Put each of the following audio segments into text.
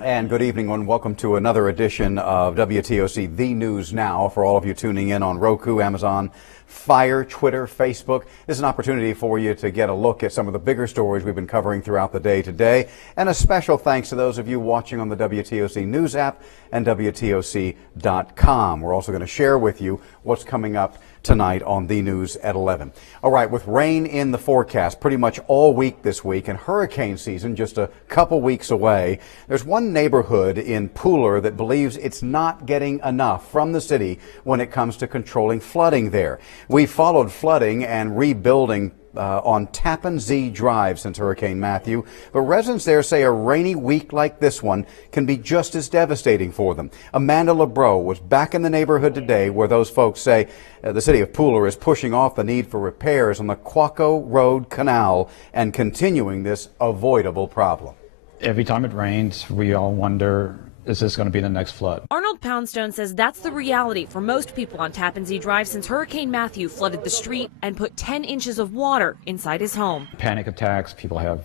And good evening and welcome to another edition of WTOC The News Now. For all of you tuning in on Roku, Amazon, Fire, Twitter, Facebook, this is an opportunity for you to get a look at some of the bigger stories we've been covering throughout the day today. And a special thanks to those of you watching on the WTOC News app and WTOC.com. We're also going to share with you what's coming up tonight on The News at 11. All right, with rain in the forecast pretty much all week this week and hurricane season just a couple weeks away, there's one neighborhood in Pooler that believes it's not getting enough from the city when it comes to controlling flooding there. We followed flooding and rebuilding on Tappan Zee Drive since Hurricane Matthew, but residents there say a rainy week like this one can be just as devastating for them. Amanda LeBreau was back in the neighborhood today where those folks say the city of Pooler is pushing off the need for repairs on the Quaco Road Canal and continuing this avoidable problem. Every time it rains, we all wonder, is this going to be the next flood? Arnold Poundstone says that's the reality for most people on Tappan Zee Drive since Hurricane Matthew flooded the street and put 10 inches of water inside his home. Panic attacks, people have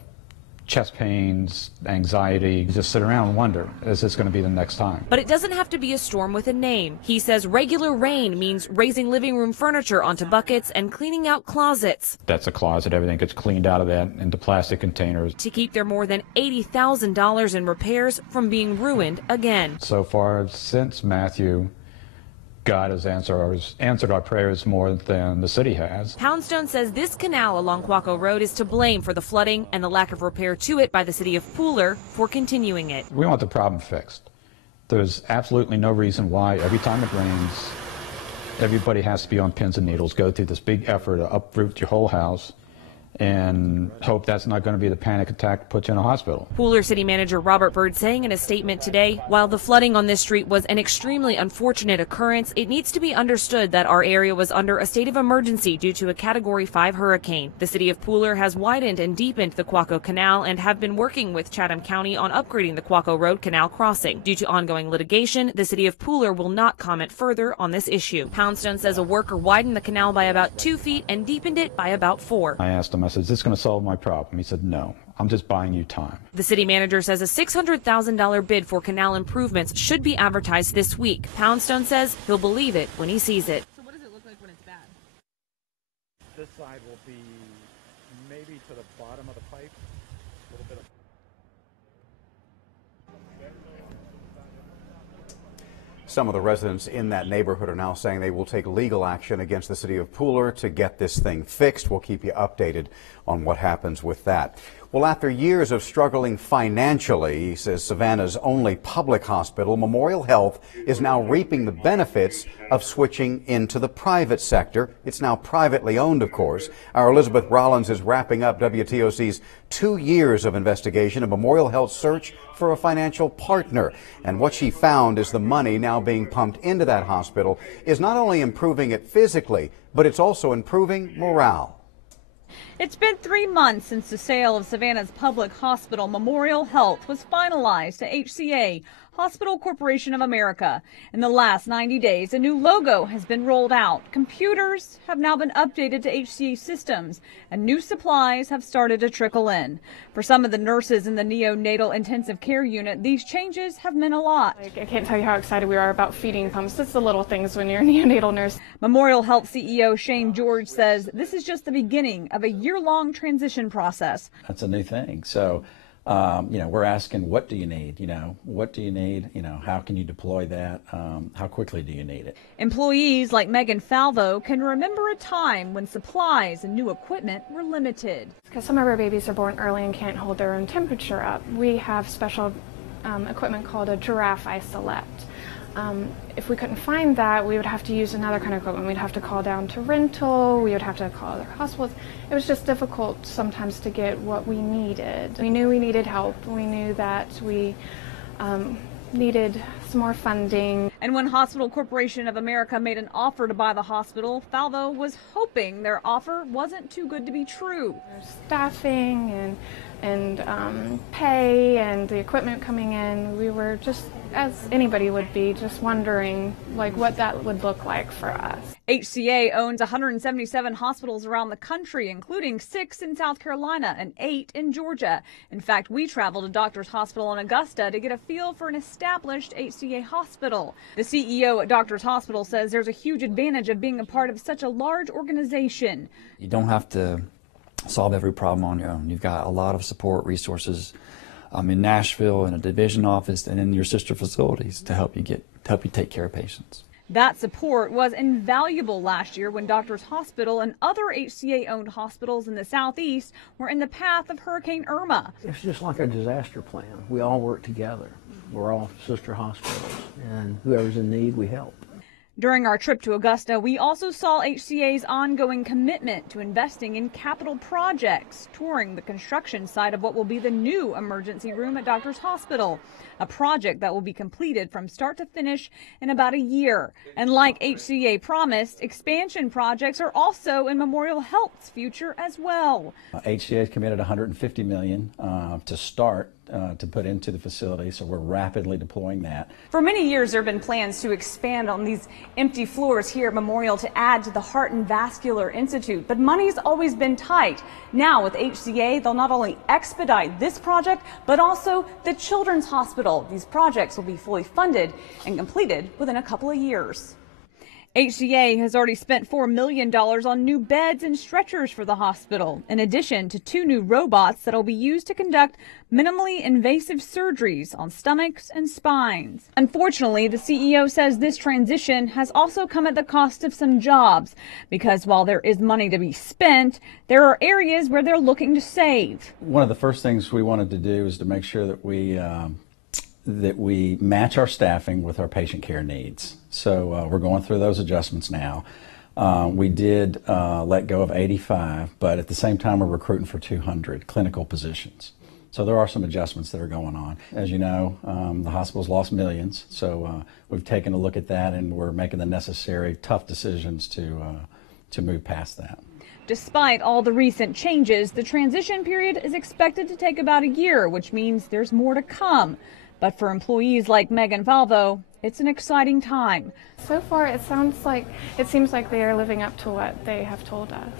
chest pains, anxiety. You just sit around and wonder, is this going to be the next time? But it doesn't have to be a storm with a name. He says regular rain means raising living room furniture onto buckets and cleaning out closets. That's a closet. Everything gets cleaned out of that into plastic containers. To keep their more than $80,000 in repairs from being ruined again. So far, since Matthew, God has answered our prayers more than the city has. Poundstone says this canal along Quaco Road is to blame for the flooding and the lack of repair to it by the city of Pooler for continuing it. We want the problem fixed. There's absolutely no reason why every time it rains, everybody has to be on pins and needles, go through this big effort to uproot your whole house and hope that's not going to be the panic attack that puts you in a hospital. Pooler City Manager Robert Byrd saying in a statement today, while the flooding on this street was an extremely unfortunate occurrence, it needs to be understood that our area was under a state of emergency due to a Category 5 hurricane. The city of Pooler has widened and deepened the Quaco Canal and have been working with Chatham County on upgrading the Quaco Road Canal crossing. Due to ongoing litigation, the city of Pooler will not comment further on this issue. Poundstone says a worker widened the canal by about 2 feet and deepened it by about 4. I asked him, I said, is this going to solve my problem? He said, no, I'm just buying you time. The city manager says a $600,000 bid for canal improvements should be advertised this week. Poundstone says he'll believe it when he sees it. So what does it look like when it's bad? This side will be maybe to the bottom of the pipe, a little bit of... Some of the residents in that neighborhood are now saying they will take legal action against the city of Pooler to get this thing fixed. We'll keep you updated on what happens with that. Well, after years of struggling financially, says Savannah's only public hospital, Memorial Health is now reaping the benefits of switching into the private sector. It's now privately owned, of course. Our Elizabeth Rollins is wrapping up WTOC's 2 years of investigation of Memorial Health's search for a financial partner. And what she found is the money now being pumped into that hospital is not only improving it physically, but it's also improving morale. It's been 3 months since the sale of Savannah's public hospital, Memorial Health, was finalized to HCA, Hospital Corporation of America. In the last 90 days, a new logo has been rolled out. Computers have now been updated to HCA systems, and new supplies have started to trickle in. For some of the nurses in the neonatal intensive care unit, these changes have meant a lot. I can't tell you how excited we are about feeding pumps. It's the little things when you're a neonatal nurse. Memorial Health CEO Shane George says this is just the beginning of a year-long transition process. That's a new thing. So, we're asking, what do you need? What do you need? How can you deploy that? How quickly do you need it? Employees like Megan Falvo can remember a time when supplies and new equipment were limited. Because some of our babies are born early and can't hold their own temperature up. We have special equipment called a Giraffe iSelect. If we couldn't find that, we would have to use another kind of equipment. We'd have to call down to rental, we would have to call other hospitals. It was just difficult sometimes to get what we needed. We knew we needed help. We knew that we needed some more funding. And when Hospital Corporation of America made an offer to buy the hospital, Falvo was hoping their offer wasn't too good to be true. Staffing and pay and the equipment coming in, we were just, as anybody would be, just wondering like what that would look like for us. HCA owns 177 hospitals around the country, including 6 in South Carolina and 8 in Georgia. In fact, we traveled to Doctors Hospital in Augusta to get a feel for an established HCA hospital. The CEO at Doctors Hospital says there's a huge advantage of being a part of such a large organization. You don't have to solve every problem on your own. You've got a lot of support resources in Nashville, in a division office, and in your sister facilities to help you take care of patients. That support was invaluable last year when Doctors Hospital and other HCA-owned hospitals in the Southeast were in the path of Hurricane Irma. It's just like a disaster plan. We all work together. We're all sister hospitals, and whoever's in need, we help. During our trip to Augusta, we also saw HCA's ongoing commitment to investing in capital projects, touring the construction site of what will be the new emergency room at Doctors Hospital, a project that will be completed from start to finish in about a year. And like HCA promised, expansion projects are also in Memorial Health's future as well. HCA has committed $150 million to start to put into the facility, so we're rapidly deploying that. For many years, there have been plans to expand on these empty floors here at Memorial to add to the Heart and Vascular Institute, but money's always been tight. Now with HCA, they'll not only expedite this project, but also the Children's Hospital. These projects will be fully funded and completed within a couple of years. HCA has already spent $4 million on new beds and stretchers for the hospital, in addition to 2 new robots that will be used to conduct minimally invasive surgeries on stomachs and spines. Unfortunately, the CEO says this transition has also come at the cost of some jobs, because while there is money to be spent, there are areas where they're looking to save. One of the first things we wanted to do is to make sure that we match our staffing with our patient care needs. So we're going through those adjustments now. We did let go of 85, but at the same time we're recruiting for 200 clinical positions. So there are some adjustments that are going on. As you know, the hospital's lost millions, so we've taken a look at that and we're making the necessary tough decisions to move past that. Despite all the recent changes, the transition period is expected to take about a year, which means there's more to come. But for employees like Megan Falvo, it's an exciting time. So far, it seems like they are living up to what they have told us.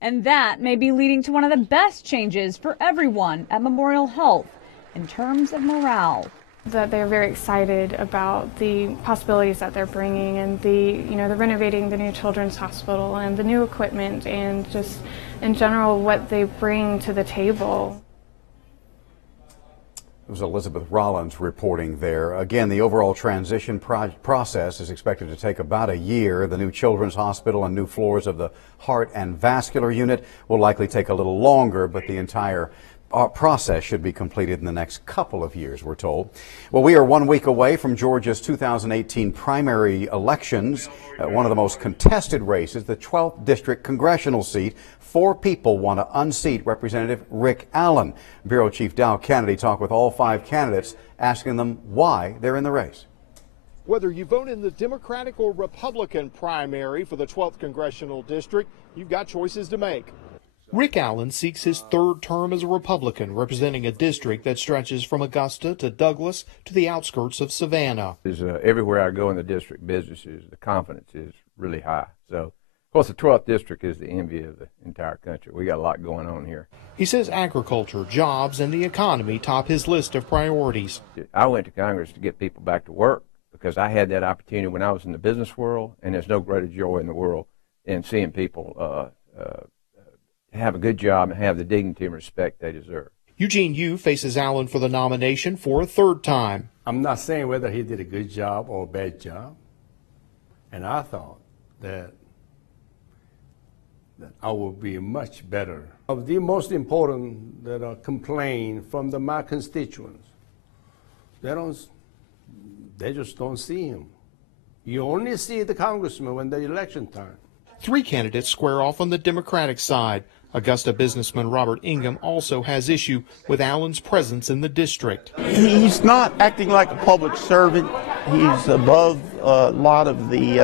And that may be leading to one of the best changes for everyone at Memorial Health in terms of morale. That they're very excited about the possibilities that they're bringing, and the renovating the new Children's Hospital and the new equipment, and just in general what they bring to the table. It was Elizabeth Rollins reporting there. Again, the overall transition process is expected to take about a year. The new Children's Hospital and new floors of the Heart and Vascular Unit will likely take a little longer, but the entire process should be completed in the next couple of years, we're told. Well, we are 1 week away from Georgia's 2018 primary elections. One of the most contested races, the 12th District congressional seat. 4 people want to unseat Representative Rick Allen. Bureau Chief Dow Kennedy talked with all 5 candidates, asking them why they're in the race. Whether you vote in the Democratic or Republican primary for the 12th congressional district, you've got choices to make. Rick Allen seeks his 3rd term as a Republican, representing a district that stretches from Augusta to Douglas to the outskirts of Savannah. Everywhere I go in the district, businesses, the confidence is really high. So, of course, the 12th district is the envy of the entire country. We got a lot going on here. He says agriculture, jobs, and the economy top his list of priorities. I went to Congress to get people back to work because I had that opportunity when I was in the business world, and there's no greater joy in the world than seeing people have a good job and have the dignity and respect they deserve. Eugene Yu faces Allen for the nomination for a 3rd time. I'm not saying whether he did a good job or a bad job. And I thought that I would be much better. Of the most important that are complained from my constituents, they just don't see him. You only see the congressman when the election time. 3 candidates square off on the Democratic side. Augusta businessman Robert Ingham also has issue with Allen's presence in the district. He's not acting like a public servant. He's above a lot of the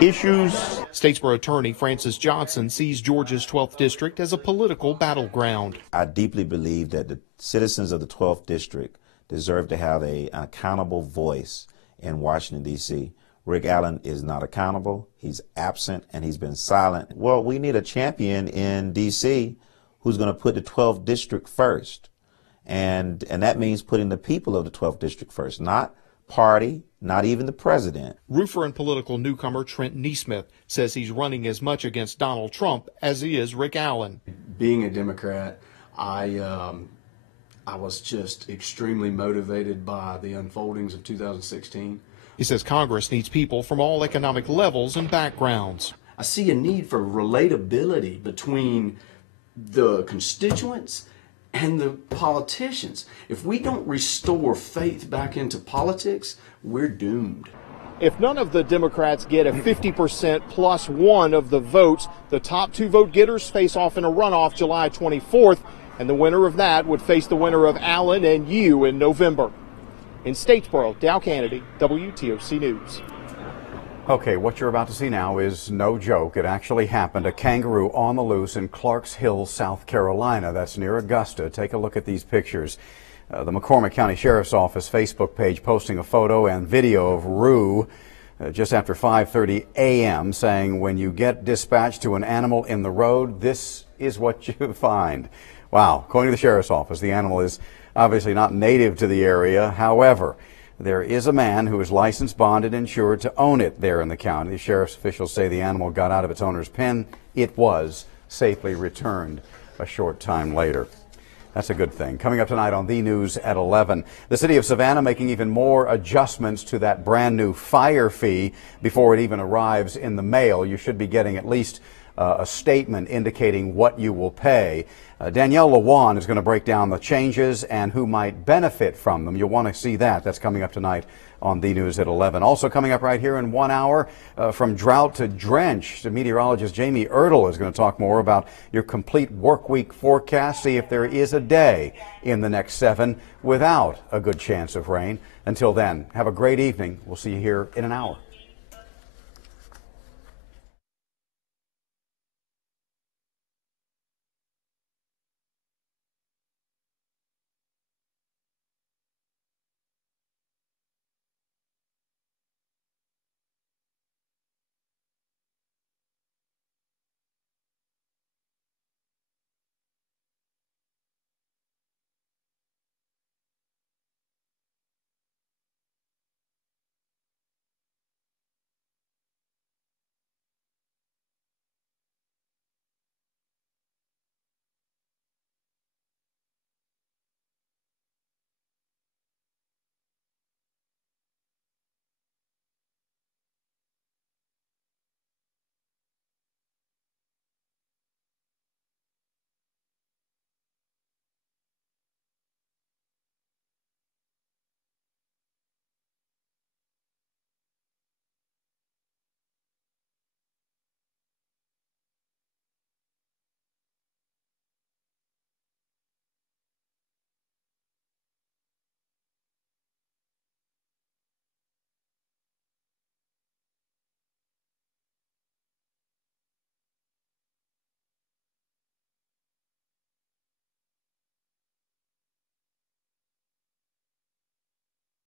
issues. Statesboro attorney Francis Johnson sees Georgia's 12th district as a political battleground. I deeply believe that the citizens of the 12th district deserve to have an accountable voice in Washington, D.C. Rick Allen is not accountable. He's absent and he's been silent. Well, we need a champion in D.C. who's going to put the 12th district first. And that means putting the people of the 12th district first, not party, not even the president. Roofer and political newcomer Trent Neesmith says he's running as much against Donald Trump as he is Rick Allen. Being a Democrat, I was just extremely motivated by the unfoldings of 2016. He says Congress needs people from all economic levels and backgrounds. I see a need for relatability between the constituents and the politicians. If we don't restore faith back into politics, we're doomed. If none of the Democrats get a 50% plus one of the votes, the top two vote getters face off in a runoff July 24th, and the winner of that would face the winner of Allen and you in November. In Statesboro, Dow Kennedy, WTOC News. Okay, what you're about to see now is no joke. It actually happened. A kangaroo on the loose in Clarks Hill, South Carolina. That's near Augusta. Take a look at these pictures. The McCormick County Sheriff's Office Facebook page posting a photo and video of Rue just after 5:30 a.m. saying, when you get dispatched to an animal in the road, this is what you find. Wow. According to the Sheriff's Office, the animal is obviously not native to the area. However, there is a man who is licensed, bonded, insured to own it there in the county. The sheriff's officials say the animal got out of its owner's pen. It was safely returned a short time later. That's a good thing. Coming up tonight on The News at 11, the city of Savannah making even more adjustments to that brand new fire fee before it even arrives in the mail. You should be getting at least a statement indicating what you will pay. Danielle Lawan is going to break down the changes and who might benefit from them. You'll want to see that. That's coming up tonight on The News at 11. Also coming up right here in 1 hour, from drought to drench, the meteorologist Jamie Ertl is going to talk more about your complete work week forecast, see if there is a day in the next 7 without a good chance of rain. Until then, have a great evening. We'll see you here in an hour.